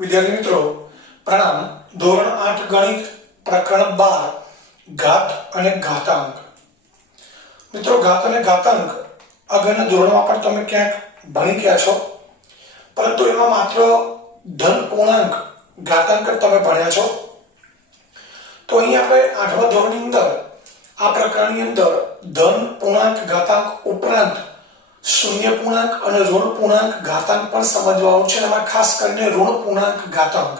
विद्यार्थी मित्रों प्रणाम। धोरण 8 गणित प्रकरण 12 घात અને ઘાતાંક। મિત્રો ઘાત અને ઘાતાંક આગળના ધોરણમાં પણ તમે ક્યાંક ભણી ગયા છો, પરંતુ એમાં માત્ર ધન પૂર્ણાંક ઘાતાંક તમે ભણ્યા છો। તો અહીં આપણે 8મા ધોરણની અંદર આ પ્રકરણની અંદર ધન પૂર્ણાંક ઘાતાંક ઉપરાંત शून्य पूर्णांक और ऋण पूर्णांक घातांक पर समझवानुं छे। एमां खास करीने ऋण पूर्णांक घातांक।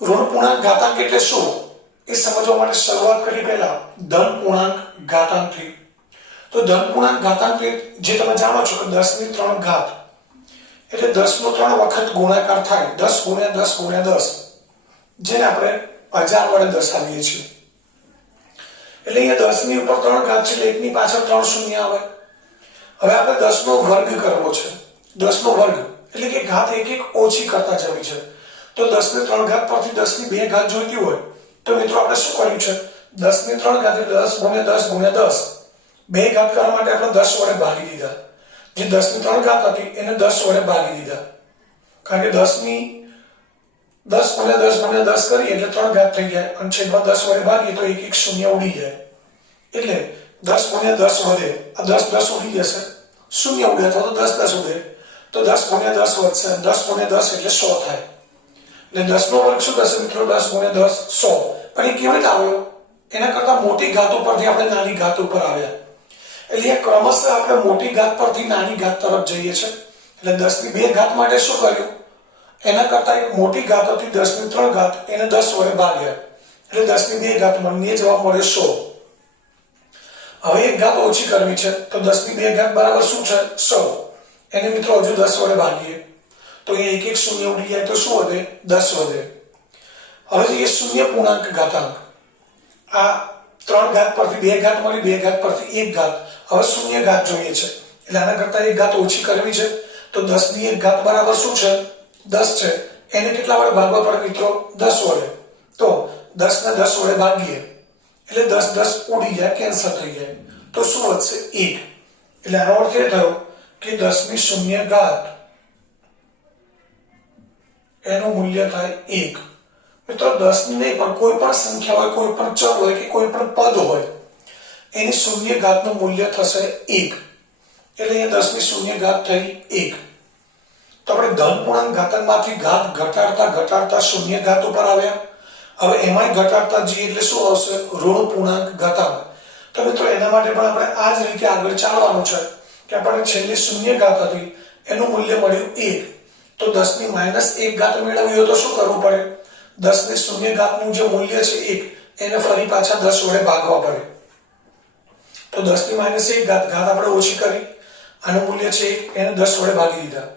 ऋण पूर्णांक घातांक एटले शुं ए समजवा माटे शरूआत करी पहेला धन पूर्णांक घातांक थी। तो धन पूर्णांक घातांक जे तमे जाणो छो के 10 ની 3 घात એટલે 10 નો 3 વખત ગુણાકાર થાય 10 * 10 * 10 જેને આપણે 1000 વડે દર્શાવીએ છીએ। એટલે અહીંયા 10 ની ઉપર 3 ઘાત છે એટલે 1 ની પાછળ 3 શૂન્ય આવે। હવે આપણે 10 નો વર્ગ કરવો છે। 10 નો વર્ગ એટલે કે ઘાત એક એક ઓછી કરતા જવી છે। તો 10 ની 3 ઘાત પરથી 10 ની 2 ઘાત જોઈતી હોય તો મિત્રો આપણે શું કર્યું છે 10 ની 3 ઘાત એટલે 10 * 10 * 10 બે ઘાત કરવા માટે આપણે 10 વડે ભાગી દીધા। જે 10 ની 3 ઘાત હતી એને 10 વડે ભાગી દીધા, કારણ કે 10 ની 10 * 10 * 10 કરીએ એટલે 3 ઘાત થઈ જાય અને છેદમાં 10 વડે ભાગીએ તો એક એક શૂન્ય ઉડી જાય। એટલે 10 * 10 વધે, આ 10 10 ઉડી જશે, शून्य उड़े तो 10 10 उड़े तो 10 * 10 વધશે, 10 * 10 એટલે 100 થાય। એટલે 10 નો વર્ગ શું થશે મિત્રો 10 * 10 100। પણ એ કેવી રીતે આવ્યો? એના કરતા મોટી ઘાત ઉપરથી આપણે નાની ઘાત ઉપર આવ્યા। એટલે એ ક્રમશઃ આપણે મોટી ઘાત પરથી નાની ઘાત તરફ જઈએ છે। એટલે 10 ની 2 ઘાત માટે શું કર્યું? એના કરતા એક મોટી ઘાત હતી 10 ની 3 ઘાત એને 10 વડે ભાગ્યા એટલે 10 ની 2 ઘાત મને જવાબ મળે 100। હવે એક ઘાત ઓછી કરવી છે તો 10 ની 2 ઘાત બરાબર શું છે 100। એને મિત્રો હજુ 10 વડે ભાગીએ તો એ એક એક શૂન્ય ઉડી જાય તો શું વધે 10 વધે। હવે જે શૂન્ય પૂર્ણાંક ઘાતાંક આ 3 ઘાત પરથી 2 ઘાત મળી, 2 ઘાત પરથી 1 ઘાત, હવે શૂન્ય ઘાત જોઈએ છે એટલે આના કરતા એક ઘાત ઓછી કરવી છે તો 10 ની 1 ઘાત બરાબર શું છે 10 છે। એને કેટલા વડે ભાગવા પડે મિત્રો 10 વડે। તો 10 ને 10 વડે ભાગીએ એટલે 10 10 ઉડી જાય, કેન્સલ થઈ જાય તો શું વધશે 1। એટલે આનો અર્થ એ થયો કે 10 ની શૂન્ય ઘાત એનું મૂલ્ય થાય 1। મિત્રો 10 ની નહીં પણ કોઈ પણ સંખ્યા હોય, કોઈ પણ ચલ હોય કે કોઈ પણ પદ હોય એની શૂન્ય ઘાતનું મૂલ્ય થશે 1। એટલે અહીંયા 10 ની શૂન્ય ઘાત થઈ 1। તો આપણે ધન પૂર્ણાંક ઘાતાંકમાંથી ઘાત ઘટાડતા શૂન્ય ઘાત ઉપર આવ્યા। હવે એમાંય ઘટાડતા જઈએ એટલે શું આવશે ઋણ પૂર્ણાંક ઘાતાંક। તો મિત્રો એના માટે પણ આપણે આ જ રીતે આગળ ચાલવાનું છે કે આપણે છેલ્લી શૂન્ય ઘાત હતી એનું મૂલ્ય મળ્યું 1। તો 10 ની -1 ઘાત મેળવવી હોય તો શું કરવું પડે 10 ની શૂન્ય ઘાતનું જે મૂલ્ય છે 1 એને ફરી પાછા 10 વડે ભાગવા પડે। તો 10 ની -1 ઘાત આપણે ઓછી કરી, આનું મૂલ્ય છે 1 એને 10 વડે ભાગી દીધા।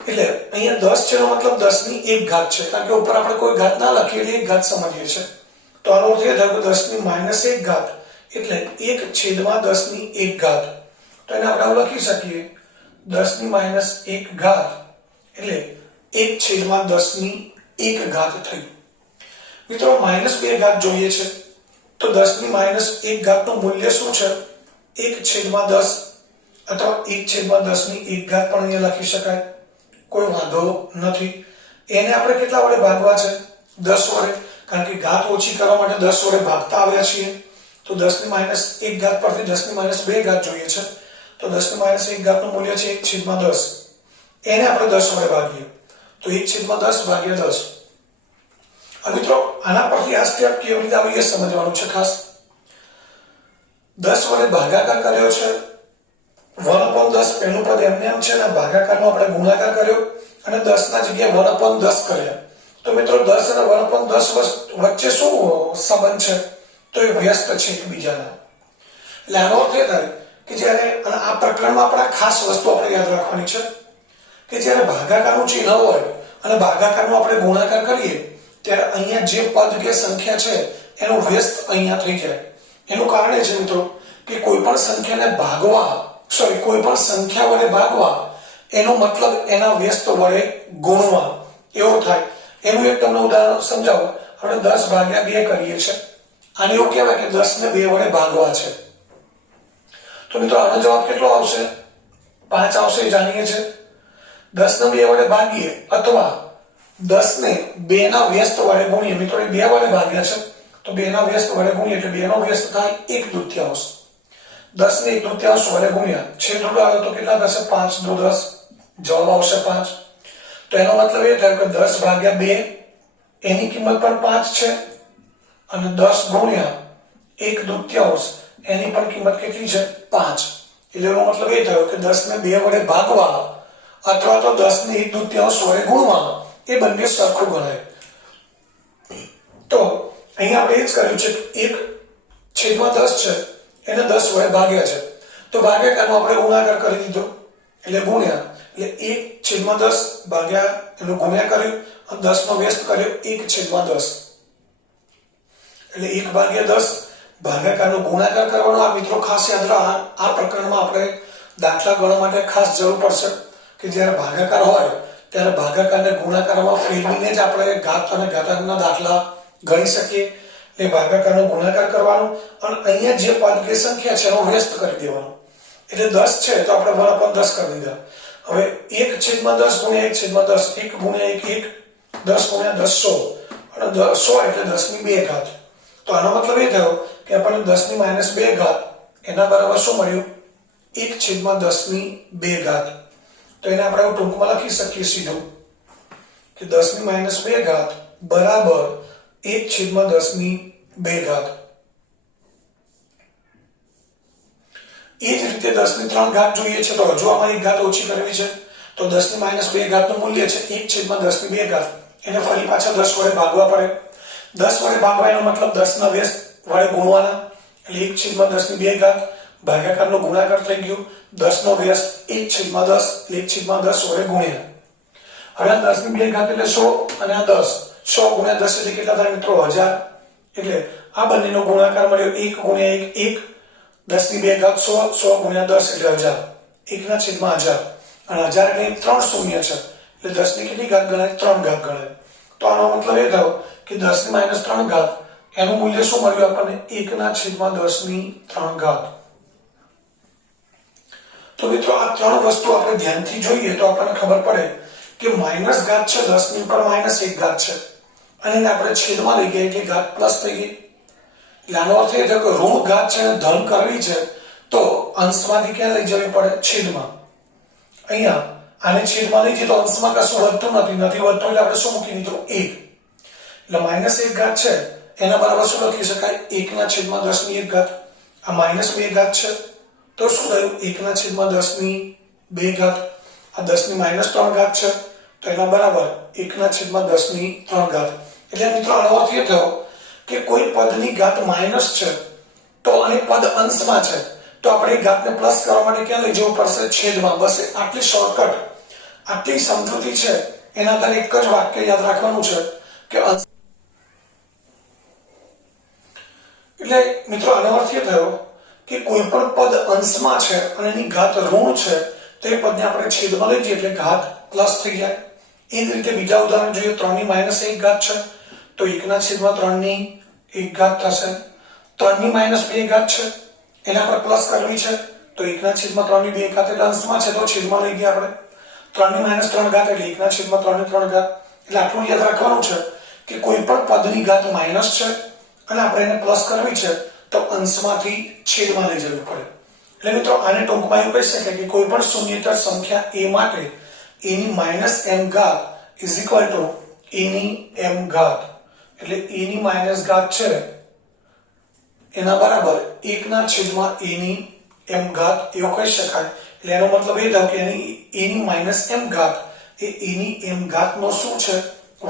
એટલે અહીંયા 10 છે એનો મતલબ 10 ની 1 ઘાત છે, કારણ કે ઉપર આપણે કોઈ ઘાત ના લખીએ એટલે 1 ઘાત સમજીએ છે। તો આનો અર્થ એ થાય કે 10 ની -1 ઘાત એટલે 1/10 ની 1 ઘાત। તો એને આપણે લખી શકીએ 10 ની -1 ઘાત એટલે 1/10 ની 1 ઘાત થઈ। મિત્રો -2 ઘાત જોઈએ છે તો 10 ની -1 ઘાતનું મૂલ્ય શું છે 1/10 અથવા 1/10 ની 1 ઘાત પણ અહીંયા લખી શકાય, કોઈ વાંધો નથી। એને આપણે કેટલા વડે ભાગવા છે 10 વડે, કારણ કે ઘાત ઓછી કરવા માટે 10 વડે ભાગતા આવ્યા છીએ। તો 10 ની -1 ઘાત પરથી 10 ની -2 ઘાત જોઈએ છે તો 10 ની -1 ઘાતનું મૂલ્ય છે 1/10, એને આપણે 10 વડે ભાગીએ તો 1/10 ભાગ્યા 10। હવે મિત્રો આના પરથી આ સ્ટેપ કેવી રીતે આવી એ સમજવાનું છે ખાસ। 10 વડે ભાગાકાર કર્યો છે, 1/10 પહેલું પદ એમને એમ છે ને ભાગાકારનો આપણે ગુણાકાર કર્યો અને 10 ના જગ્યાએ 1/10 કર્યા। તો મિત્રો 10 અને 1/10 વચ્ચે શું સંબંધ છે તો એ વ્યસ્ત છે એકબીજાના। એટલે આનો અર્થ એ થાય કે જ્યારે આ પ્રકરણમાં આપણે ખાસ વસ્તુ આપણે યાદ રાખવાની છે કે જ્યારે ભાગાકારનું ચિહ્ન હોય અને ભાગાકારનો આપણે ગુણાકાર કરીએ ત્યારે અહીંયા જે પદ કે સંખ્યા છે એનો વ્યસ્ત અહીંયા થઈ જાય। એનું કારણ એ છે મિત્રો કે કોઈ પણ સંખ્યાને કોઈ પણ સંખ્યા વડે ભાગવા એનો મતલબ એના વ્યસ્ત વડે ગુણવા એવો થાય। એનું એક તમને ઉદાહરણ સમજાવું। આપણે 10 ભાગ્યા 2 કરીએ છીએ, આને એવું કહેવાય કે 10 ને 2 વડે ભાગવા છે। તો મિત્રો આનો જવાબ કેટલો આવશે 5 આવશે, જાણીએ છીએ। 10 ને 2 વડે ભાગીએ અથવા 10 ને 2 ના વ્યસ્ત વડે ગુણીએ, મિત્રો એ 2 વડે ભાગ્યા છે તો 2 ના વ્યસ્ત વડે ગુણીએ એટલે 2 નો વ્યસ્ત થાય 1/2. 10 ને 1/2 વડે ગુણ્યા છેદરૂપ આવે તો કેટલા થશે? 5 દુ 10, જવાબ આવશે 5. તો એનો મતલબ એ થયો કે 10 ભાગ્યા 2 એની કિંમત પણ 5 છે અને 10 ગુણ્યા 1/2 એની પણ કિંમત કેટલી છે? 5. એટલે એનો મતલબ એ થયો કે 10 ને 2 વડે ભાગવા અથવા તો 10 ને 1/2 વડે ગુણવા એ બંને સરખું ગણાય. તો અહીંયા આપણે એ જ કર્યું છે કે 1/10 છે એને 10 વડે ભાગ્યા છે તો ભાગાકારનો આપણે ગુણાકાર કરી દીધો એટલે ગુણ્યા એટલે 1/10 ભાગ્યા એનો ગુણ્યા કર્યું અને 10 નો વ્યસ્ત કર્યો 1/10 એટલે 1/10 ભાગાકારનો ગુણાકાર કરવાનો. આ મિત્રો ખાસ યાદ રાખો, આ પ્રકરણમાં આપણે દાખલા ગણવા માટે ખાસ જરૂર પડશે કે જ્યારે ભાગાકાર હોય ત્યારે ભાગાકારને ગુણાકારમાં ફેરવીને જ આપણે ઘાત અને ઘાતાંકના દાખલા ગણી શકીએ. એટલે ભાગાકારનો ગુણાકાર કરવાનો અને અહીંયા જે પદ કે સંખ્યા છે એનો વ્યસ્ત કરી દેવાનો. એટલે 10 છે તો આપણે 1/10 કરી દીધા. હવે 1/10 ગુણ્યા 1/10, 1 ગુણ્યા 1 1, 10 ગુણ્યા 10 100 અને 100 એટલે 10 ની 2 ઘાત. તો આનો મતલબ એ થયો કે આપણને 10 ની -2 ઘાત એના બરાબર શું મળ્યું? 1/10 ની 2 ઘાત. તો એને આપણે ટૂંકમાં લખી શકીએ સીધું કે 10 ની -2 ઘાત બરાબર 1/10 ની 2 ઘાત. એ જ રીતે 10 ની 3 ઘાત જોઈએ છે તો હજુ આમાં એક ઘાત ઓછી કરવી છે તો 10 ની -2 ઘાતનું મૂલ્ય છે 1/10 ની 2 ઘાત. એને ફરી પાછા 10 વડે ભાગવા પડે. 10 વડે ભાગવા એનો મતલબ 10 ના વ્યસ્ત વડે ગુણવાના એટલે 1/10 ની 2 ઘાત. ભાગાકારનો ગુણાકાર થઈ ગયો. 10 નો વ્યસ્ત 1/10 1/10 વડે ગુણ્યા. હવે 10 ની 2 ઘાત એટલે 100 અને આ 10. 100 ગુણ્યા 10 એટલે કેટલા થાય મિત્રો? 1000. એટલે આ બંનેનો ગુણાકાર મળ્યો 1 ગુણ્યા 1 1. 10 ની 2 ઘાત 100, 100 ગુણ્યા 10 એટલે 1000. 1/1000 અને 1000 એટલે 3 શૂન્ય છે એટલે 10 ની કેટલી ઘાત ગણાય? 3 ઘાત ગણાય. તો આનો મતલબ એ થયો કે 10 ની -3 ઘાત એનું મૂલ્ય શું મળ્યું આપણને? 1/10 ની 3 ઘાત. તો મિત્રો આ ત્રણ વસ્તુ આપણે ધ્યાનથી જોઈએ તો આપણને ખબર પડે કે માઈનસ ઘાત છે 10 ની ઉપર -1 ઘાત છે અને એને આપણે છેદમાં લઈ ગયા એટલે ઘાત પ્લસ થઈ ગઈ. એટલે આનો અર્થ એ થયો કે ઋણ ઘાત છે ધન કરવી છે તો અંશમાંથી ક્યાં લઈ જવી પડે? છેદમાં. અહીંયા આને છેદમાં લઈ જઈએ તો અંશમાં કશું વધતું નથી વધતું એટલે આપણે શું મૂકી દીધું? 1. એટલે -1 ઘાત છે એના બરાબર શું લખી શકાય? 1/10 ની 1 ઘાત. આ -2 ઘાત છે તો શું થયું? 1/10 ની 2 ઘાત. આ 10 ની -3 ઘાત છે તો એના બરાબર 1/10 ની 3 ઘાત. એટલે મિત્રો આનો અર્થ એ થયો કે કોઈ પદની ઘાત માઈનસ છે તો અને પદ અંશમાં છે તો આપણે ઘાતને પ્લસ કરવા માટે ક્યાં લઈ જવું પડશે? છેદમાં. બસ આટલી શોર્ટકટ, આટલી સમજૂતી છે એના આધારે એક જ વાક્ય યાદ રાખવાનું છે કે એટલે મિત્રો આનો અર્થ એ થયો કે કોઈ પણ પદ અંશમાં છે અને એની ઘાત ઋણ છે તો એ પદને આપણે છેદમાં લઈ જઈએ એટલે ઘાત પ્લસ થઈ જાય. એ જ રીતે બીજા ઉદાહરણ જોઈએ. 3 ની -1 ઘાત છે તો 1/3 ની 1 ઘાત થશે. 3 ની -2 ઘાત છે એને આપણે પ્લસ કરવી છે તો 1/3 ની 2 ઘાત એટલે અંશમાં છે તો છેદમાં લઈ ગયા આપણે. 3 ની -3 ઘાત એટલે 1/3 ની 3 ઘાત. એટલે આટલું યાદ રાખવાનું છે કે કોઈ પણ પદની ઘાત માઈનસ છે અને આપણે એને પ્લસ કરવી છે તો અંશમાંથી છેદમાં લઈ જવું પડે. એટલે મિત્રો આને ટૂંકમાં એવું કહી શકાય કે કોઈ પણ શૂન્યેતર સંખ્યા a માટે a ની -m ઘાત ઇઝ ઇક્વલ ટુ a ની m ઘાત. એટલે a ની માઈનસ ઘાત છે એના બરાબર 1/a ની m ઘાત એવું કહી શકાય. એટલે એનો મતલબ એ થયો કે એની a ની -m ઘાત એ a ની m ઘાત નો શું છે?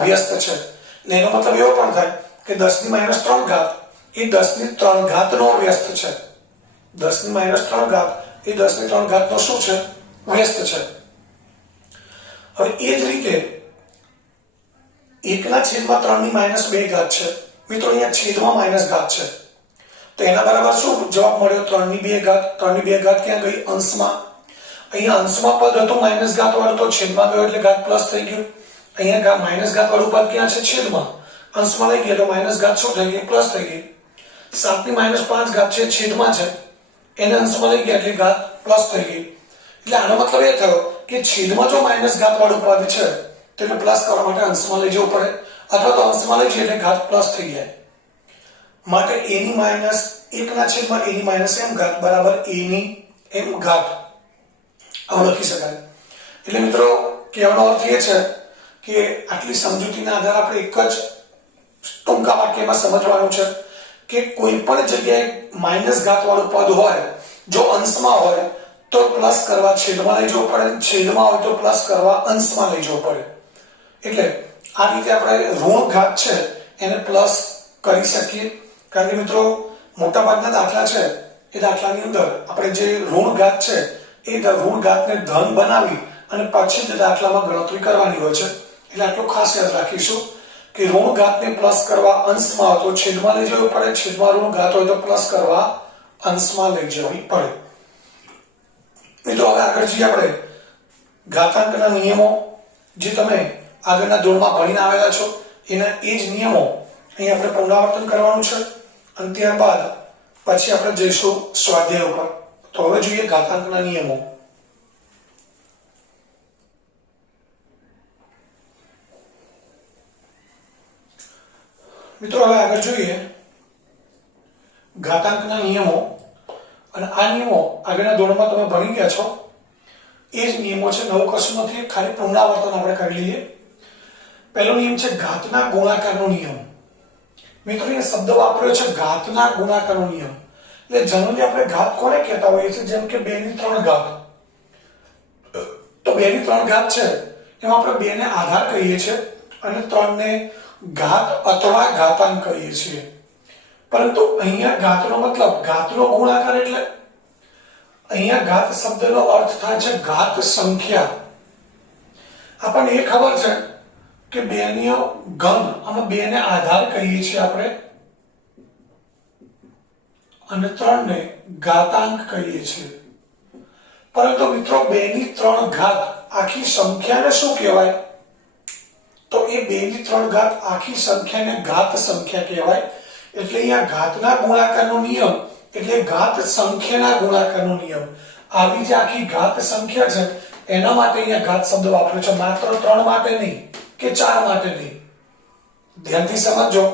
વ્યસ્ત છે. એટલે એનો મતલબ એવો પણ થાય કે 10 ની -3 ઘાત એ 10 ની 3 ઘાત નો વ્યસ્ત છે. 10 ની -3 ઘાત એ 10 ની 3 ઘાત નો શું છે? વ્યસ્ત છે. હવે એ જ રીતે 1/3 ની -2 ઘાત છે. મિત્રો અહીંયા છેદમાં માઈનસ ઘાત છે તો એના બરાબર શું જવાબ મળ્યો? 3 ની 2 ઘાત. 3 ની 2 ઘાત ક્યાં ગઈ? અંશમાં. અહીંયા અંશમાં પદ હતું માઈનસ ઘાત વાળું તો છેદમાં ગયો એટલે ઘાત પ્લસ થઈ ગયું. અહીંયા માઈનસ ઘાત વાળું પદ ક્યાં છે? છેદમાં. અંશમાં લઈ ગયા તો માઈનસ ઘાત શું થઈ ગઈ? પ્લસ થઈ ગઈ. 7 ની -5 ઘાત છે છેદમાં છે એને અંશમાં લઈ ગયા એટલે ઘાત પ્લસ થઈ ગઈ. એટલે આનો મતલબ એ થયો કે છેદમાં જો માઈનસ ઘાત વાળું પદ છે તેને પ્લસ કરવા માટે અંશમાં લઈ જવું પડે, અથવા તો અંશમાં લઈ જઈએ એટલે ઘાત પ્લસ થઈ જાય. માટે a ની માઇનસ 1 ના છેદમાં a ની માઇનસ m ઘાત બરાબર a ની m ઘાત આવું લખી શકાય. એટલે મિત્રો કહેવાનો અર્થ એ છે કે આટલી સમજૂતીના આધારે આપણે એક જ ટૂંકા વાક્યમાં સમજવાનું છે કે કોઈ પણ જગ્યાએ માઇનસ ઘાત વાળું પદ હોય, જો અંશમાં હોય તો પ્લસ કરવા છેદમાં લઈ જવું પડે, છેદમાં હોય તો પ્લસ કરવા અંશમાં લઈ જવું પડે. એટલે આ રીતે આપણે ઋણ ઘાત છે એને પ્લસ કરી શકીએ. કારણ કે મિત્રો મોટાભાગના દાખલા છે એ દાખલાની અંદર આપણે જે ઋણ ઘાત છે એ ઋણ ઘાતને ધન બનાવી અને પછી જ દાખલામાં ગણતરી કરવાની હોય છે. એટલે આટલું ખાસ યાદ રાખીશું કે ઋણ ઘાતને પ્લસ કરવા અંશમાં હોય તો છેદમાં લઈ જવું પડે, છેદમાં ઋણ ઘાત હોય તો પ્લસ કરવા અંશમાં લઈ જવી પડે. મિત્રો હવે આગળ જઈએ આપણે ઘાતાંકના નિયમો જે તમે આગળના ધોરણમાં ભણીને આવેલા છો એના એ જ નિયમો અહીં આપણે પુનરાવર્તન કરવાનું છે અને ત્યારબાદ પછી આપણે જઈશું સ્વાધ્યાય ઉપર. તો હવે જોઈએ ઘાતાંકના નિયમો. મિત્રો હવે આગળ જોઈએ ઘાતાંકના નિયમો, અને આ નિયમો આગળના ધોરણમાં તમે ભણી ગયા છો એ જ નિયમો છે, નવું કશું નથી, ખાલી પુનરાવર્તન આપણે કરી લઈએ. પહેલો નિયમ છે ઘાતના ગુણાકારનો નિયમ. મિત્રો એ શબ્દ વાપર્યો છે ઘાતના ગુણાકારનો નિયમ. એટલે જનરલી આપણે ઘાત કોને કહેતા હોઈએ છીએ? જેમ કે 2 ની 3 ઘાત. તો 2 ની 3 ઘાત છે એમાં આપણે 2 ને આધાર કહીએ છીએ અને 3 ને ઘાત અથવા ઘાતાંક કહીએ છીએ. પરંતુ અહીંયા ઘાતનો મતલબ ઘાતનો ગુણાકાર, એટલે અહીંયા ઘાત શબ્દનો અર્થ થાય છે ઘાત સંખ્યા. આપણને એ ખબર છે કે 2 નો ઘન, આમાં 2 ને આધાર કહીએ છીએ આપણે અને 3 ને ઘાતાંક કહીએ છીએ. પરંતુ મિત્રો 2 ની 3 ઘાત આખી સંખ્યાને શું કહેવાય? તો એ 2 ની 3 ઘાત આખી સંખ્યાને ઘાત સંખ્યા કહેવાય. એટલે અહીંયા ઘાતના ગુણાકારનો નિયમ એટલે ઘાત સંખ્યાના ગુણાકારનો નિયમ. આવી જે આખી ઘાત સંખ્યા છે એના માટે અહીંયા ઘાત શબ્દ વાપર્યો છે, માત્ર 3 માટે નહીં કે 4 માટે નહીં. ધ્યાનથી સમજો,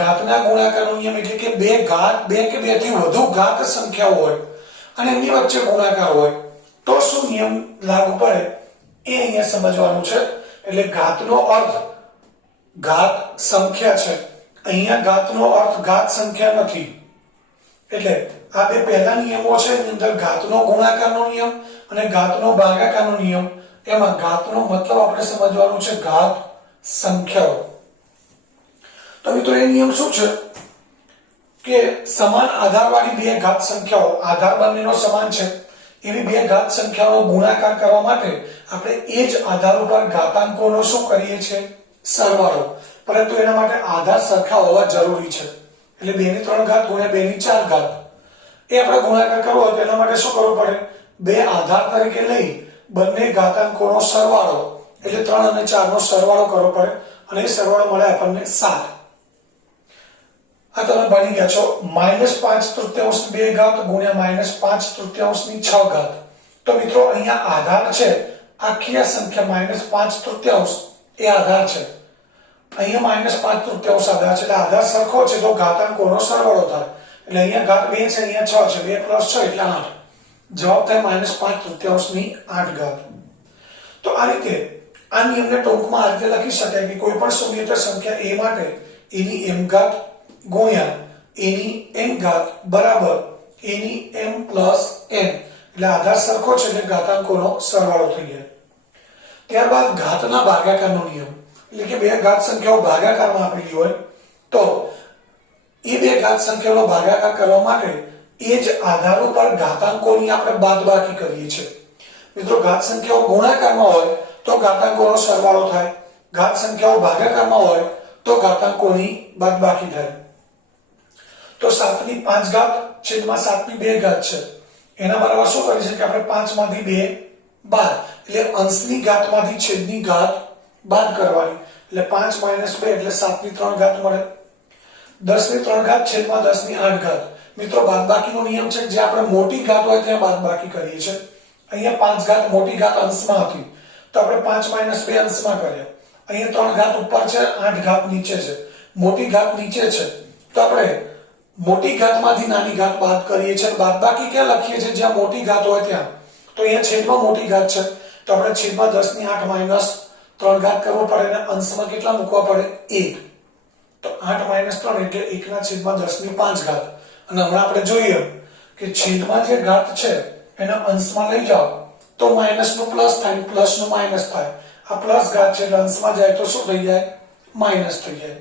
ઘાતના ગુણાકારનો નિયમ એટલે કે 2 ઘાત, 2 કે 2 થી વધુ ઘાત સંખ્યાઓ હોય અને એમની વચ્ચે ગુણાકાર હોય તો શું નિયમ લાગુ પડે એ અહીંયા સમજવાનું છે. એટલે ઘાતનો અર્થ ઘાત સંખ્યા છે, અહીંયા ઘાતનો અર્થ ઘાત સંખ્યા નથી. એટલે આ બે પહેલા નિયમો છે, એની અંદર ઘાતનો ગુણાકારનો નિયમ અને ઘાતનો ભાગાકારનો નિયમ. એમાં ઘાતનો મતલબ આપણે સમજવાનું છે ઘાત સંખ્યાઓ. તો મિત્રો એ નિયમ શું છે કે સમાન આધારવાળી 2 ઘાત સંખ્યાઓ, આધાર બંનેનો સમાન છે એવી 2 ઘાત સંખ્યાઓનો ગુણાકાર કરવા માટે આપણે એ જ આધાર ઉપર ઘાતાંકોનો શું કરીએ છીએ? સરવાળો. પરંતુ એના માટે આધાર સરખા હોવા જરૂરી છે. એટલે 2 ની 3 ઘાત ગુણ્યા 2 ની 4 ઘાત એ આપણે ગુણાકાર કરવો હોય તો એના માટે શું કરવું પડે? 2 આધાર તરીકે લઈ બંને ઘાતાંકોનો સરવાળો એટલે 3 અને 4 નો સરવાળો કરવો પડે અને એ સરવાળો મળે આપણને 7. આ તમે ભણી ગયા છો -5/3 2 ઘાત ગુણ્યા -5/3 ની 6 ઘાત. તો મિત્રો અહીંયા આધાર છે આખી આ સંખ્યા -5/3 એ આધાર છે, અહીંયા -5/3 આધાર છે. એટલે આધાર સરખો છે તો ઘાતાંકોનો સરવાળો થાય. એટલે અહીંયા ઘાત 2 છે, અહીંયા 6 છે, 2 + 6 એટલે 8. જવાબ થાય -5/3 ની 8 ઘાત. તો આ રીતે આ નિયમને ટૂંકમાં આ રીતે લખી શકાય કે કોઈ પણ શૂન્યેતર સંખ્યા a માટે એની m ઘાત ગુણ્યા એની n ઘાત બરાબર એની m + n. એટલે આધાર સરખો છે એટલે ઘાતાંકોનો સરવાળો થઈ જાય. ત્યારબાદ ઘાતના ભાગાકારનો નિયમ એટલે કે 2 ઘાત સંખ્યાઓ ભાગાકારમાં આપેલી હોય તો એ 2 ઘાત સંખ્યાઓનો ભાગાકાર કરવા માટે એ જ આધાર ઉપર ઘાતાંકોની આપણે બાદબાકી કરીએ છીએ. મિત્રો ઘાત સંખ્યાઓ ગુણાકારમાં હોય તો ઘાતાંકોનો સરવાળો થાય, ઘાત સંખ્યાઓ ભાગાકારમાં હોય તો ઘાતાંકોની બાદબાકી થાય. તો 7 ની 5 ઘાત છેદમાં 7 ની 2 ઘાત છે એના બરાબર શું કરી શકીએ આપણે? 5 માંથી 2 બાદ, એટલે અંશની ઘાતમાંથી છેદની ઘાત બાદ કરવાની. એટલે 5 - 2 એટલે 7 ની 3 ઘાત મળે. 10 ની 3 ઘાત છેદમાં 10 ની 8 ઘાત. મિત્રો બાદબાકીનો નિયમ છે જે આપણે મોટી ઘાત હોય ત્યાં બાદબાકી કરીએ છીએ. અહીંયા 5 ઘાત મોટી ઘાત અંશમાં હતી તો આપણે 5 - 2 અંશમાં કર્યા અહીંયા 3 ઘાત ઉપર છે, 8 ઘાત નીચે છે. મોટી ઘાત નીચે છે તો આપણે મોટી ઘાતમાંથી નાની ઘાત બાદ કરીએ છીએ. બાદબાકી ક્યાં લખીએ છીએ? જ્યાં મોટી ઘાત હોય ત્યાં. તો અહીંયા છેદમાં મોટી ઘાત છે તો આપણે છેદમાં 10 ની 8 માઈનસ 3 ઘાત કરવો પડે અને અંશમાં કેટલા મૂકવા પડે? 1. તો 8 માઈનસ 3 એટલે 1 ના છેદમાં 10 ની 5 ઘાત. અને હમણાં આપણે જોઈએ કે છેદમાં જે ઘાત છે એને અંશમાં લઈ જાઓ તો માઈનસ નું પ્લસ થાય, પ્લસ નું માઈનસ થાય. આ પ્લસ ઘાત છે એટલે અંશમાં જાય તો શું થઈ જાય? માઈનસ થઈ જાય.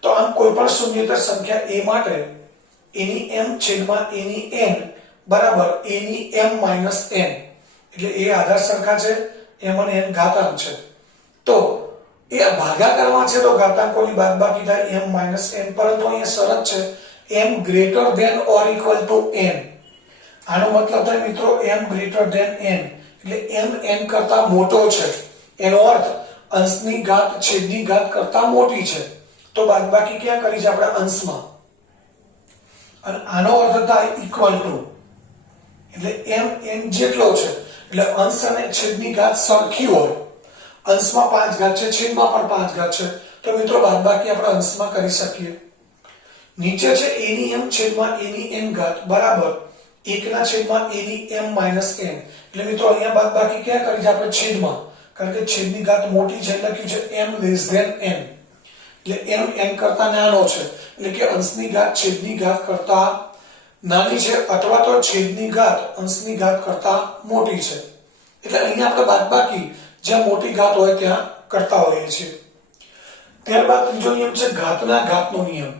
તો આમ કોઈ પણ શૂન્યેતર સંખ્યા a માટે એની m છેદમાં એની n બરાબર એની m માઈનસ n. એટલે એ આધાર સંખ્યા છે, m અને n ઘાતાંક છે. તો એ ભાગાકારમાં છે તો ઘાતાંકોની બાદબાકી થાય m માઈનસ n. પરંતુ અહીંયા શરત છે m greater than or equal to n. આનો મતલબ થાય મિત્રો m ગ્રેટર ધેન n એટલે m n કરતા મોટો છે. એનો અર્થ અંશની ઘાત છેદની ઘાત કરતા મોટી છે. તો બાદબાકી ક્યાં કરી છે આપણે? અંશમાં. અને આનો અર્થ થાય ઇક્વલ ટુ એટલે m n જેટલો છે એટલે અંશ અને છેદની ઘાત સરખી હોય. અંશમાં 5 ઘાત છે, છેદમાં પણ 5 ઘાત છે. તો મિત્રો બાદબાકી આપણે અંશમાં કરી શકીએ. નીચે છે a ની m છેદમાં a ની n ઘાત બરાબર 1 ના છેદમાં a ની m માઈનસ n. એટલે મિત્રો અહીંયા બાદબાકી ક્યાં કરી છે આપણે? છેદમાં. કારણ કે છેદની ઘાત મોટી છે એટલે લખ્યું છે m લેસ ધેન n. એટલે m n કરતા નાનો છે એટલે કે અંશની ઘાત છેદની ઘાત કરતા નાની છે અથવા તો છેદની ઘાત અંશની ઘાત કરતા મોટી છે. એટલે અહીંયા આપણે બાદબાકી જ્યાં મોટી ઘાત હોય ત્યાં કરતા હોઈએ છીએ. ત્યારબાદ ત્રીજો નિયમ છે ઘાતના ઘાતનો નિયમ.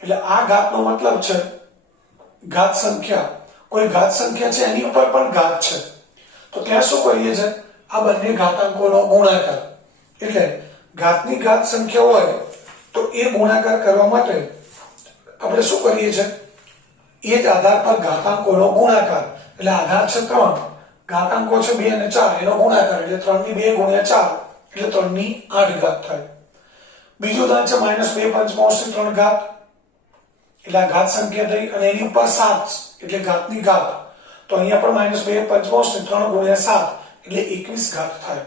એટલે આ ઘાતનો મતલબ છે ઘાત સંખ્યા. કોઈ ઘાત સંખ્યા છે એની ઉપર પણ ઘાત છે તો ત્યાં શું કરીએ છીએ? આ બંને ઘાતાંકોનો ગુણાકાર. એટલે ઘાતની ઘાત સંખ્યા હોય તો એ ગુણાકાર કરવા માટે આપણે શું કરીએ છીએ? એ જ આધાર પર ઘાતાંકોનો ગુણાકાર. એટલે આધાર છે 3, ઘાતાંકો છે 2 અને 4, એનો ગુણાકાર એટલે 3 ની 2 ગુણ્યા 4 એટલે 3 ની 8 ઘાત થાય. બીજું ઉદાહરણ છે -2 પંચમાંશથી 3 ઘાત. એટલે આ ઘાત સંખ્યા થઈ અને એની ઉપર 7 એટલે ઘાતની ઘાત. તો અહીંયા પણ -2 પંચમાંશથી 3 ગુણ્યા 7 એટલે 21 ઘાત થાય.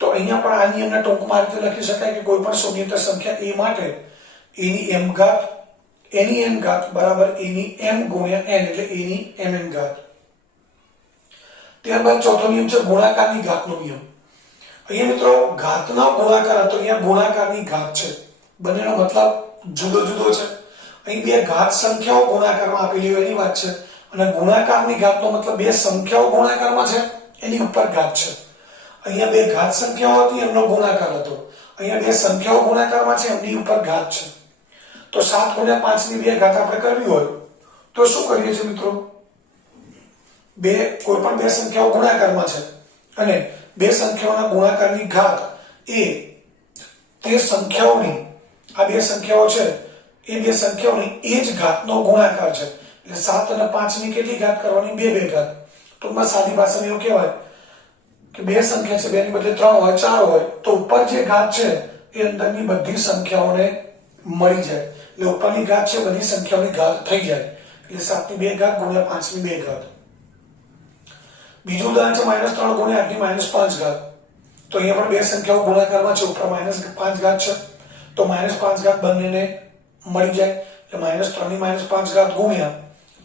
તો અહીંયા પણ આ નિયમને ટૂંકમાં આ રીતે લખી શકાય કે કોઈ પણ શૂન્યેતર સંખ્યા a માટે એની m ઘાત એની n ઘાત બરાબર એની m ગુણ્યા n એટલે એની mn ઘાત. ત્યારબાદ ચોથો નિયમ છે ગુણાકારની ઘાતનો નિયમ. અહીંયા મિત્રો ઘાતનો ગુણાકાર હતો, અહીંયા ગુણાકારની ઘાત છે. બંનેનો મતલબ જુદો જુદો છે. અહીં બે ઘાત સંખ્યાઓ ગુણાકારમાં આપેલી હોય એની વાત છે અને ગુણાકારની ઘાતનો મતલબ બે સંખ્યાઓ ગુણાકારમાં છે એની ઉપર ઘાત છે. અહીંયા બે ઘાત સંખ્યાઓ હતી એમનો ગુણાકાર હતો. અહીંયા બે સંખ્યાઓ ગુણાકારમાં છે એમની ઉપર ઘાત છે. તો 7 ગુણ્યા 5 ની 2 ઘાત આપણે કરવી હોય તો શું કરીએ છીએ મિત્રો? કોઈ પણ બે સંખ્યાઓ ગુણાકારમાં છે અને બે સંખ્યાઓના ગુણાકારની ઘાત એ તે સંખ્યાઓની આ બે સંખ્યાઓ છે એ બે સંખ્યાઓની એ જ ઘાતનો ગુણાકાર છે. એટલે 7 અને 5 ની કેટલી ઘાત કરવાની? 2 ઘાત. ટૂંકમાં સાદી ભાષામાં એવું કહેવાય કે બે સંખ્યા છે, બે ની બદલે 3 હોય 4 હોય તો ઉપર જે ઘાત છે એ અંદરની બધી સંખ્યાઓને મળી જાય. એટલે ઉપરની ઘાત છે બધી સંખ્યાઓની ઘાત થઈ જાય. એટલે 7 ની 2 ઘાત ગુણ્યા 5 ની 2 ઘાત. બીજું ઉદાહરણ છે -3 ગુણ્યા 8 ની -5 ઘાત. તો અહીંયા પણ બે સંખ્યાઓ ગુણાકારમાં છે, ઉપર -5 ઘાત છે તો -5 ઘાત બંનેને મળી જાય. એટલે -3 ની -5 ઘાત ગુણ્યા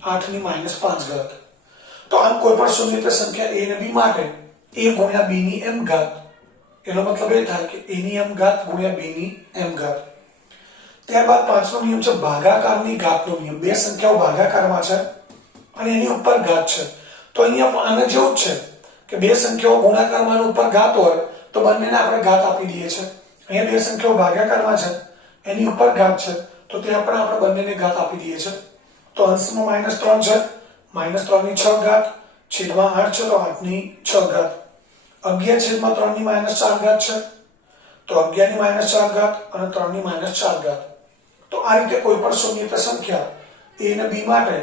8 ની -5 ઘાત. તો આમ કોઈ પણ શૂન્યેતર સંખ્યા a અને b માટે a ગુણ્યા b ની m ઘાત. એનો મતલબ એ થાય કે a ની m ઘાત ગુણ્યા b ની m ઘાત. ત્યારબાદ પાંચમો નિયમ છે ભાગાકારની ઘાતનો નિયમ. બે સંખ્યાઓ ભાગાકારમાં છે અને એની ઉપર ઘાત છે. તો અહીંયા આના જેવું જ છે કે બે સંખ્યાઓ ગુણાકારમાં અને ઉપર ઘાત હોય તો બંનેને આપણે ઘાત આપી દઈએ છીએ. અહીંયા બે સંખ્યાઓ ભાગાકારમાં છે એની ઉપર ઘાત છે તો ત્યાં પણ આપણે બંનેને ઘાત આપી દઈએ છીએ. તો અંશમાં -3 છે, -3 ની 6 ઘાત છેદમાં 8 છે તો 8 ની 6 ઘાત. 11 છેદમાં 3 ની -4 ઘાત છે તો 11 ની -4 ઘાત અને 3 ની -4 ઘાત. તો આ રીતે કોઈ પણ શૂન્યેતર સંખ્યા a અને b માટે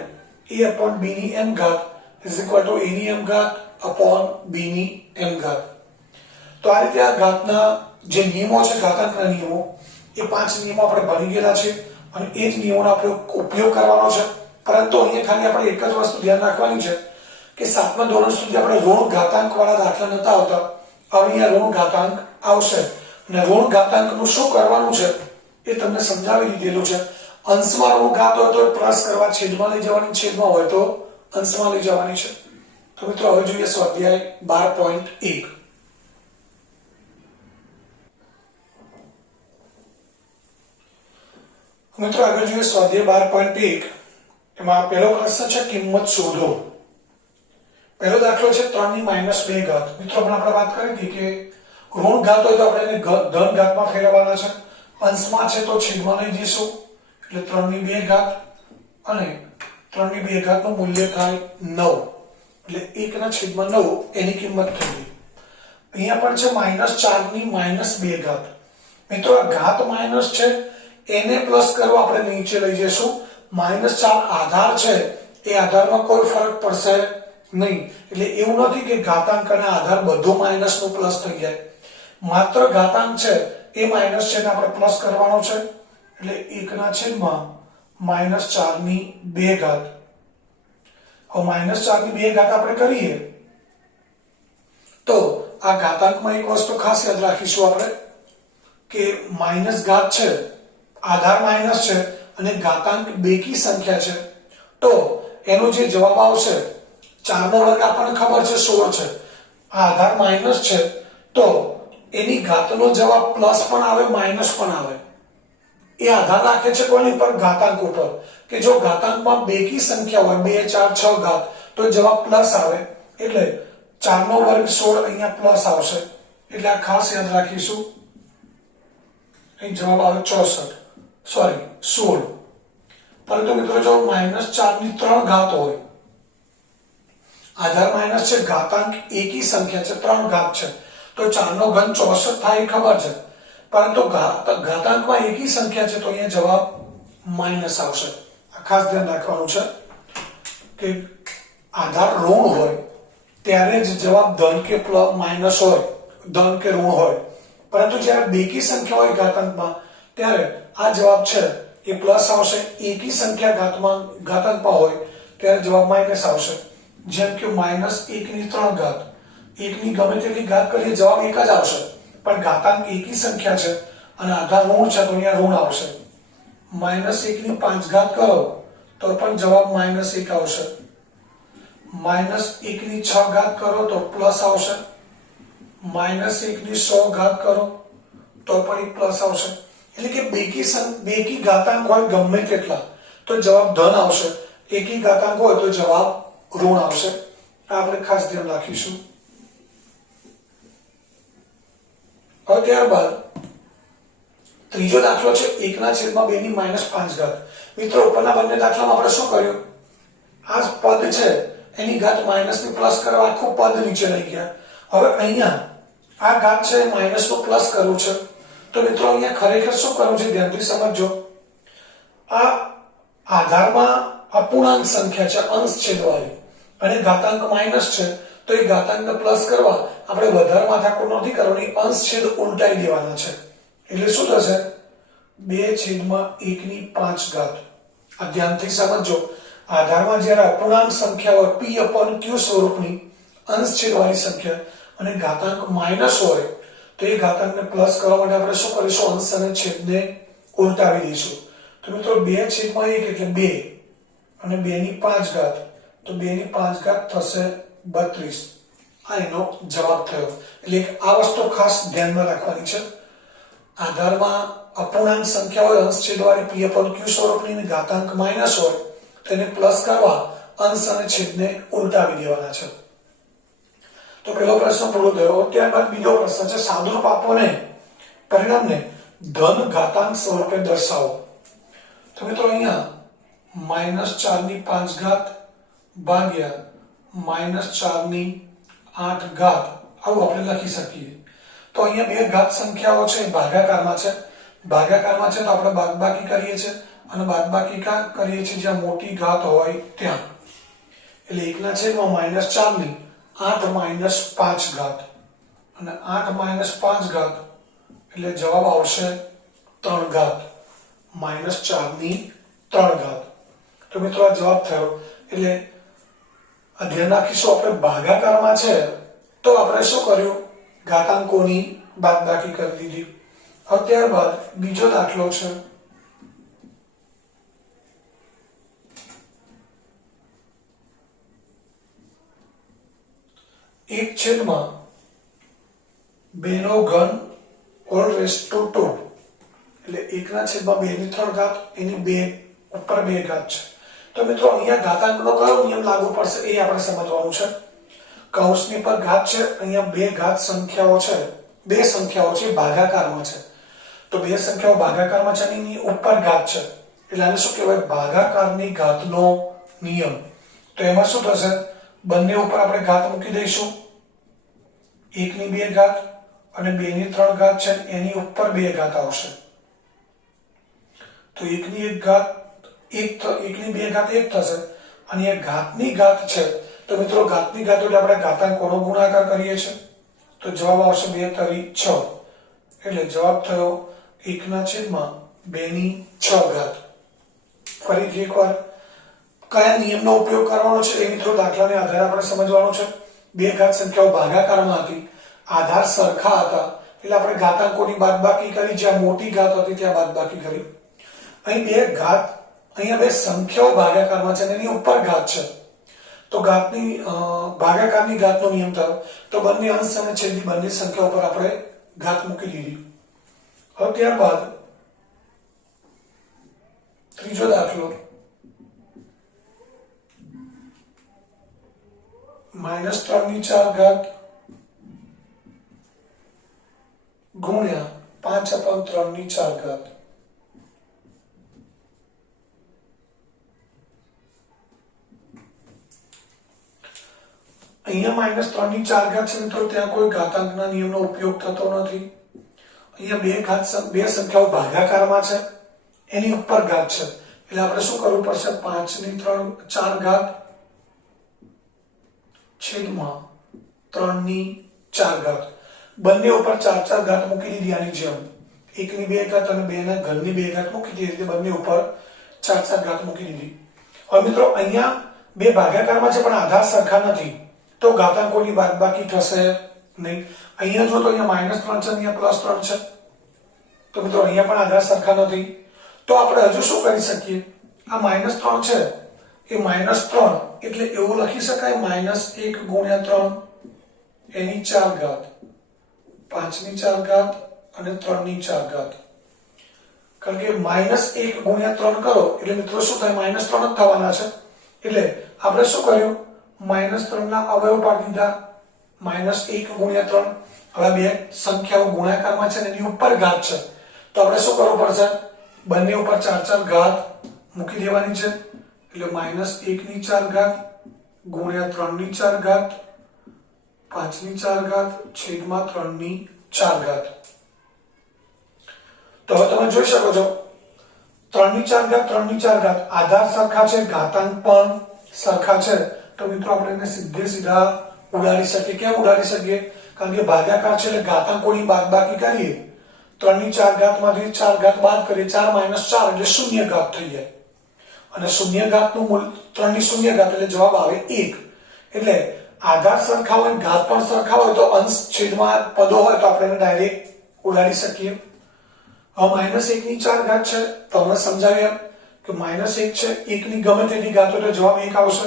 a upon b ની m ઘાત is equal to a ની m ઘાત upon b ની m ઘાત. તો આ રીતે આ ઘાતના જે નિયમો છે, ઘાતાંકના નિયમો, એ 5 નિયમો આપણે ભણી ગયેલા છે અને એ જ નિયમોનો આપણે ઉપયોગ કરવાનો છે. પરંતુ અહીંયા ખાલી આપણે એક જ વસ્તુ ધ્યાન રાખવાની છે કે 7મા ધોરણ સુધી આપણે ઋણ ઘાતાંક વાળા દાખલા નતા આવતા. હવે અહીંયા ઋણ ઘાતાંક આવશે અને ઋણ ઘાતાંકનું શું કરવાનું છે એ તમને સમજાવી દીધેલું છે. અંશમાં ઋણ ઘાત હોય તો પ્લસ કરવા, છેદમાં લઈ જવાની, છેદમાં હોય તો અંશમાં લઈ જવાની છે. તો મિત્રો હવે જોઈએ સ્વાધ્યાય 12.1. મિત્રો આગળ જોઈએ સ્વાધ્યાય 12.1. એમાં પહેલો પ્રશ્ન છે કિંમત શોધો. પહેલો દાખલો છે 3 ની -2 ઘાત. મિત્રો આપણે વાત કરી હતી કે ઋણ ઘાત હોય તો આપણે એને ધન ઘાતમાં ફેરવવાના છે. અંશમાં છે તો છેદમાં લઈ જઈશું, એટલે 3 ની 2 ઘાત અને 3 ની 2 ઘાતનું મૂલ્ય થાય 9, એટલે 1/9 એની કિંમત થઈ. અહીંયા પણ છે -4 ની -2 ઘાત. મિત્રો આ ઘાત માઈનસ છે એને પ્લસ કરવા આપણે નીચે લઈ જઈશું. -4 આધાર છે, એ આધારમાં કોઈ ફરક પડશે નહીં. એટલે એવું નથી કે ઘાતાંક અને આધાર બધું માઈનસ નું પ્લસ થઈ જાય. માત્ર ઘાતાંક છે એ માઈનસ છે ને આપણે પ્લસ કરવાનો છે, એટલે 1/-4 ની 2 ઘાત. હવે -4 ની 2 ઘાત આપણે કરીએ તો આ ઘાતાંકમાં એક વસ્તુ ખાસ યાદ રાખીશું આપણે કે માઈનસ ઘાત છે, આધાર માઈનસ છે અને ઘાતાંક બેકી સંખ્યા છે, તો એનો જે જવાબ આવશે 4 નો વર્ગ આપણને ખબર છે 16 છે. આ આધાર માઈનસ છે તો એની ઘાતનો જવાબ પ્લસ પણ આવે માઈનસ પણ આવે. એ આધાર રાખે છે કોની પર? ઘાતાંક ઉપર. કે જો ઘાતાંકમાં બેકી સંખ્યા હોય 2 4 6 ઘાત તો જવાબ પ્લસ આવે, એટલે 4 નો વર્ગ 16 અહીંયા પ્લસ આવશે. એટલે આ ખાસ યાદ રાખીશું. અહીં જવાબ આવે 16. પરંતુ મિત્રો જો -4 ની 3 ઘાત હોય, આધાર માઈનસ છે, ઘાતાંક એકી સંખ્યા છે, 3 ઘાત છે, તો 4 નો ઘન 64 થાય ખબર છે. પરંતુ ઘાતાંકમાં એકી સંખ્યા છે તો અહીંયા જવાબ માઈનસ આવશે. આ ખાસ ધ્યાન રાખવાનું છે કે આધાર ઋણ હોય ત્યારે જ જવાબ ધન કે માઈનસ હોય, ધન કે ઋણ હોય. પરંતુ જ્યારે બેકી સંખ્યા હોય ઘાતાંકમાં ત્યારે આ જવાબ છે એ પ્લસ આવશે. એકી સંખ્યા ઘાતાંકમાં હોય ત્યારે જવાબ માઈનસ આવશે. જેમ કે -1 ની 3 ઘાત, 1 ની ગમે તેટલી ઘાત કરીએ જવાબ એક જ આવશે, પણ ઘાતાંક એકી સંખ્યા છે અને આધાર ઋણ છે તો અહીંયા ઋણ આવશે. -1 ની 5 ઘાત કરો તો પણ જવાબ -1 આવશે. -1 ની 6 ઘાત કરો તો પ્લસ આવશે. -1 ની 100 ઘાત કરો તો પણ એક પ્લસ આવશે. એટલે કે બેકી ઘાતાંક હોય ગમે તેટલા તો જવાબ ધન આવશે, એકી ઘાતાંક હોય તો જવાબ ઋણ આવશે. આ આપણે ખાસ ધ્યાન રાખીશું. હવે ત્યારબાદ ત્રીજો દાખલો છે 1/2 ની -5 ઘાત. મિત્રો ઉપરના બંને દાખલામાં આપણે શું કર્યું? આ પદ છે એની ઘાત માઈનસ ની પ્લસ કરવા આખું પદ નીચે લઈ ગયા. હવે અહીંયા આ ઘાત છે માઈનસ નું પ્લસ કરવું છે, તો મિત્રો અહીંયા ખરેખર શું કરવું છે ધ્યાનથી સમજજો. આ આધારમાં અપૂર્ણાંક સંખ્યા છે, અંશ છેદવાળી, અને ઘાતાંક માઈનસ છે તો એ ઘાતાંકને પ્લસ કરવા આપણે વધારે માથાકૂટ નથી કરવાની, અંશ છેદ ઉલટાઈ દેવાના છે. એટલે શું થશે? 2/1 ની 5 ઘાત. આ ધ્યાનથી સમજજો. આધારમાં જ્યારે અપૂર્ણાંક સંખ્યા હોય p/q સ્વરૂપની અંશ છેદવાળી સંખ્યા અને ઘાતાંક માઈનસ હોય તો એ ઘાતાંકને પ્લસ કરવા માટે આપણે શું કરીશું? અંશ અને છેદને ઉલટાવી દઈશું. તો મિત્રો 2/1 એટલે 2 અને 2 ની 5 ઘાત, તો 2 ની 5 ઘાત થશે 32. આ એનો જવાબ થયો. એટલે આ વસ્તુ ખાસ ધ્યાનમાં રાખવાની છે. આધારમાં અપૂર્ણાંક સંખ્યા હોય અંશ છેદવાળી p/q સ્વરૂપની અને ઘાતાંક માઈનસ હોય તેને પ્લસ કરવા અંશ અને છેદને ઉલટાવી દેવાના છે. તો પહેલો પ્રશ્ન પૂરો થયો. ત્યારબાદ બીજો પ્રશ્ન છે સાદુરૂપ આપોને પરિણામને ધન ઘાતાંક સ્વરૂપે દર્શાવો. તો મિત્રો અહીંયા -4 ની 5 ઘાત ભાગ્યા -4 ની 8 ઘાત આવું આપણે લખી શકીએ. તો અહીંયા બે ઘાત સંખ્યાઓ છે ભાગાકારમાં છે. ભાગાકારમાં છે તો આપણે બાદબાકી કરીએ છીએ અને બાદબાકી કરીએ છીએ જ્યાં મોટી ઘાત હોય ત્યાં. એટલે 1/4 ની 8 - 5 ઘાત અને 8 - 5 ઘાત એટલે જવાબ આવશે 3 ઘાત. -4 ની 3 ઘાત. તો મિત્રો આ જવાબ થયો. એટલે આ ધ્યાન રાખીશું આપણે ભાગાકારમાં છે તો આપણે શું કર્યું? ઘાતાંકોની બાદબાકી કરી દીધી. હવે ત્યારબાદ બીજો દાખલો છે 1/2 નો ઘન હોલ રેઝ ટુ 2 એટલે 1/2 એની 2 ઉપર 2 ઘાત છે। તો મિત્રો અહીંયા ઘાતાંકનો કયો નિયમ લાગુ પડશે એ આપણે સમજવાનું છે। કૌંસની પર ઘાત છે, અહીંયા 2 ઘાત સંખ્યાઓ છે, 2 સંખ્યાઓ છે ભાગાકારમાં છે। તો 2 સંખ્યાઓ ભાગાકારમાં છે એની ઉપર ઘાત છે એટલે આને શું કહેવાય? ભાગાકારની ઘાતનો નિયમ। તો એમાં શું થશે? બંને ઉપર આપણે ઘાત મૂકી દઈશું। 1/2 ઘાત અને 2/3 ઘાત છે એની ઉપર 2 ઘાત આવશે। તો 1/1 ઘાત 1/2 ઘાત 1 થશે અને એ ઘાતની ઘાત છે। તો મિત્રો ઘાતની ઘાત એટલે આપણે ઘાતાંકોનો ગુણાકાર કરીએ છીએ। તો જવાબ આવશે 2 તરી 6 એટલે જવાબ થયો 1/2/6 ઘાત। ફરીથી એકવાર કયા નિયમનો ઉપયોગ કરવાનો છે એ મિત્રો દાખલાને આધારે આપણે સમજવાનું છે। 2 ઘાત સંખ્યાઓ ભાગાકારમાં હતી, આધાર સરખા હતા એટલે આપણે ઘાતાંકોની બાદબાકી કરી, જ્યાં મોટી ઘાત હતી ત્યાં બાદબાકી કરી। અહીં 2 ઘાત, અહીંયા 2 સંખ્યાઓ ભાગાકારમાં છે અને એની ઉપર ઘાત છે તો ઘાતની ભાગાકારની ઘાતનો નિયમ થયો। તો બંને અંશ અને છેદની બંને સંખ્યા ઉપર આપણે ઘાત મૂકી દીધી। હવે ત્યારબાદ ત્રીજો દાખલો -3/4 ગુણ્યા 5/3/4। અહીંયા -3/4 છે મિત્રો, ત્યાં કોઈ ઘાતાંકના નિયમનો ઉપયોગ થતો નથી। અહીંયા 2 સંખ્યાઓ ભાગાકારમાં છે એની ઉપર ઘાત છે એટલે આપણે શું કરવું પડશે? 5/4 છેદમાં 3/4 બંને ઉપર 4 ઘાત મૂકી દીધી આની જેમ। 1/2 ઘાત અને 2 ના ઘનની 2 ઘાત મૂકી દીધી એટલે બંને ઉપર 4 ઘાત મૂકી દીધી। હવે મિત્રો અહીંયા 2 ભાગાકારમાં છે પણ આધાર સરખા નથી તો ઘાતાંકોની બાદબાકી થશે નહીં। અહીંયા જો તો અહીંયા -3 છે, અહીંયા +3 છે તો મિત્રો અહીંયા પણ આધાર સરખા નથી તો આપણે હજુ શું કરી શકીએ? આ -3 છે એ -3 એટલે એવું લખી શકાય -1 ગુણ્યા 3 એની 4 ઘાત, 5/4 ઘાત અને 3/4 ઘાત। કારણ કે -1 ગુણ્યા 3 કરો એટલે મિત્રો શું થાય? -3 જ થવાના છે એટલે આપણે શું કર્યું? -3 ના અવયવ પાડી દીધા। -1 ગુણ્યા 3, હવે 2 સંખ્યાઓ ગુણાકારમાં છે ને એની ઉપર ઘાત છે તો આપણે શું કરવું પડશે? બંને ઉપર 4 ઘાત મૂકી દેવાની છે એટલે -1/4 ઘાત ગુણ્યા 3/4 ઘાત 5/4 ઘાત છેદમાં 3/4 ઘાત। તો હવે તમે જોઈ શકો છો 3/4 ઘાત 3/4 ઘાત આધાર સરખા છે, ઘાતાંક પણ સરખા છે તો મિત્રો આપણે એને સીધા ઉડાડી શકીએ। કેમ ઉડાડી શકીએ? કારણ કે ભાગાકાર છે એટલે ઘાતાંકોની બાદબાકી કરીએ, 3/4 ઘાતમાંથી 4 ઘાત બાદ કરીએ, 4 - 4 એટલે 0 ઘાત થઈ જાય અને 0 ઘાતનું મૂલ્ય 3/0 ઘાત એટલે જવાબ આવે 1। એટલે આધાર સરખા હોય, ઘાત પણ સરખા હોય તો અંશ છેદમાં પદો હોય તો આપણે એને ડાયરેક્ટ ઉડાડી શકીએ। હવે -1/4 ઘાત છે તો તમને સમજાવ્યા કે -1 છે, 1 ની ગમે તેની ઘાત હોય તો જવાબ 1 આવશે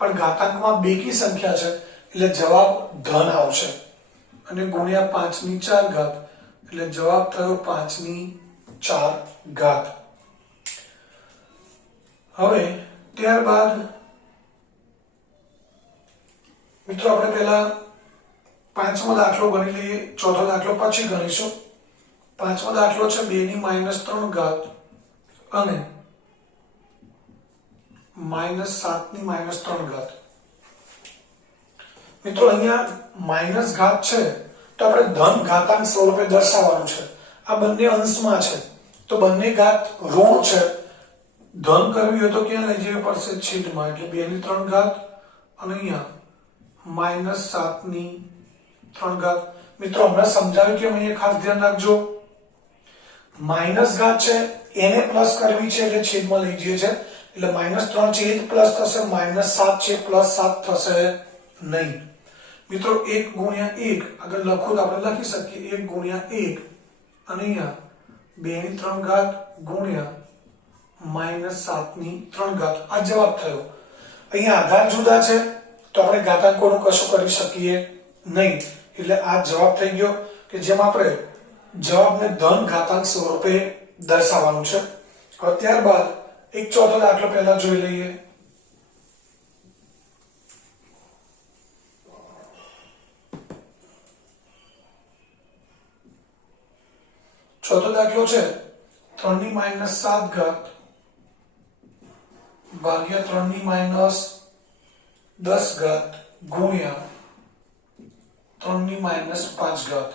પણ ઘાતાંકમાં બેકી સંખ્યા છે એટલે જવાબ ધન આવશે અને ગુણ્યા 5/4 ઘાત એટલે જવાબ થયો 5/4 ઘાત। હવે ત્યારબાદ મિત્રો આપણે પહેલા પાંચમો દાખલો ગણી લઈએ, ચોથો દાખલો પછી ગણીશું। પાંચમો દાખલો છે 2/-3 ઘાત અને -7/-3 ઘાત। મિત્રો અહીંયા માઈનસ ઘાત છે તો આપણે ધન ઘાતાંક સ્વરૂપે દર્શાવવાનું છે। આ બંને અંશમાં છે તો બંને ઘાત ઋણ છે, ધન કરવી હોય તો ક્યાં લઈ જવી પડશે? છેદમાં, એટલે 2/3 ઘાત અને અહીંયા -7/3 ઘાત। મિત્રો હમણાં સમજાવ્યું કે અહીંયા ખાસ ધ્યાન રાખજો, માઈનસ ઘાત છે એને પ્લસ કરવી છે એટલે છેદમાં લઈ જઈએ છે એટલે -3 છે એ જ પ્લસ થશે, -7 છે +7 થશે નહીં। મિત્રો 1 × 1 અગર લખો તો આપણે લખી શકીએ 1 × 1 અને અહીંયા 2 ની 3 ઘાત ગુણ્યા -7 ની 3 ઘાત. આ જવાબ થયો. અહીંયા આધાર જુદા છે તો આપણે ઘાતાંકોનું કશું કરી શકીએ નહીં, એટલે આ જવાબ થઈ ગયો કે જેમાં આપણે જવાબને ધન ઘાતાંક સ્વરૂપે દર્શાવવાનું છે. હવે ત્યારબાદ એક ચોથો દાખલો પહેલા જોઈ લઈએ. ચોથો દાખલો છે 3 ની -7 ઘાત ભાગ્યા 3 ની -10 ઘાત ગુણ્યા 3 ની -5 ઘાત.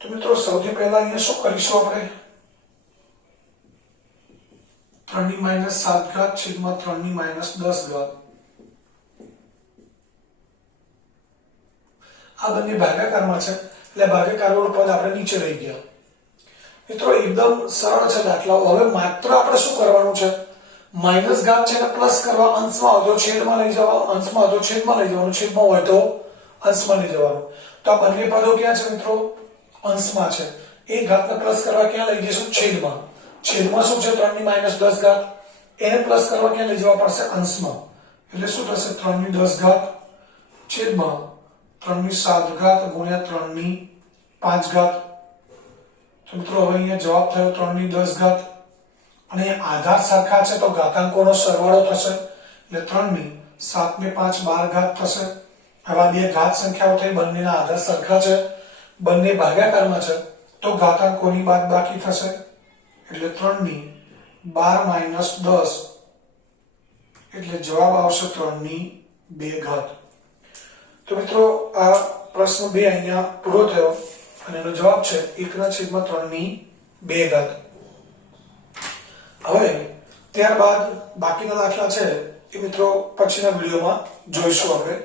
તો મિત્રો સૌથી પહેલા અહીંયા શું કરીશું આપણે? 3 ની -7 ઘાત છેદમાં 3 ની -10 ઘાત. આ બંને ભાગાકારમાં છે એટલે ભાગાકારવાળું પદ આપણે નીચે લઈ ગયા. મિત્રો એકદમ સરળ છે દાખલાઓ. હવે માત્ર આપણે શું કરવાનું છે? માઈનસ ઘાત છે ને પ્લસ કરવા, અંશમાં હોય તો છેદમાં લઈ જવાનું, અંશમાં હોય તો છેદમાં લઈ જવાનું, છેદમાં હોય તો અંશમાં લઈ જવાનું. તો આ બંને પદો ક્યાં છે મિત્રો? અંશમાં છે. એક ઘાતને પ્લસ કરવા ક્યાં લઈ જઈશું? છેદમાં. છેદમાં શું છે? 3 ની -10 ઘાત. એને પ્લસ કરવા ક્યાં લઈ જવા પડશે? અંશમાં. એટલે શું થશે? 3 ની 10 ઘાત છેદમાં 3 ની 7 ઘાત ગુણ્યા 3 ની 5 ઘાત. તો મિત્રો હવે અહીંયા જવાબ થયો 3 ની 10 ઘાત. અને આધાર સરખા છે તો ઘાતાંકોનો સરવાળો થશે એટલે 3 ની 7 ને 5 12 ઘાત થશે. આવા બે ઘાત સંખ્યાઓ થઈ, બંનેના આધાર સરખા છે, બંને ભાગાકારમાં છે તો ઘાતાંકોની બાદબાકી થશે એટલે 3 ની 12 - 10 એટલે જવાબ આવશે 3 ની 2 ઘાત. તો મિત્રો આ પ્રશ્ન 2 અહીંયા પૂરો થયો અને એનો જવાબ છે 1/3 ની 2 ઘાત. હવે ત્યારબાદ બાકીના દાખલા છે એ મિત્રો પછીના વિડીયોમાં જોઈશું આપણે.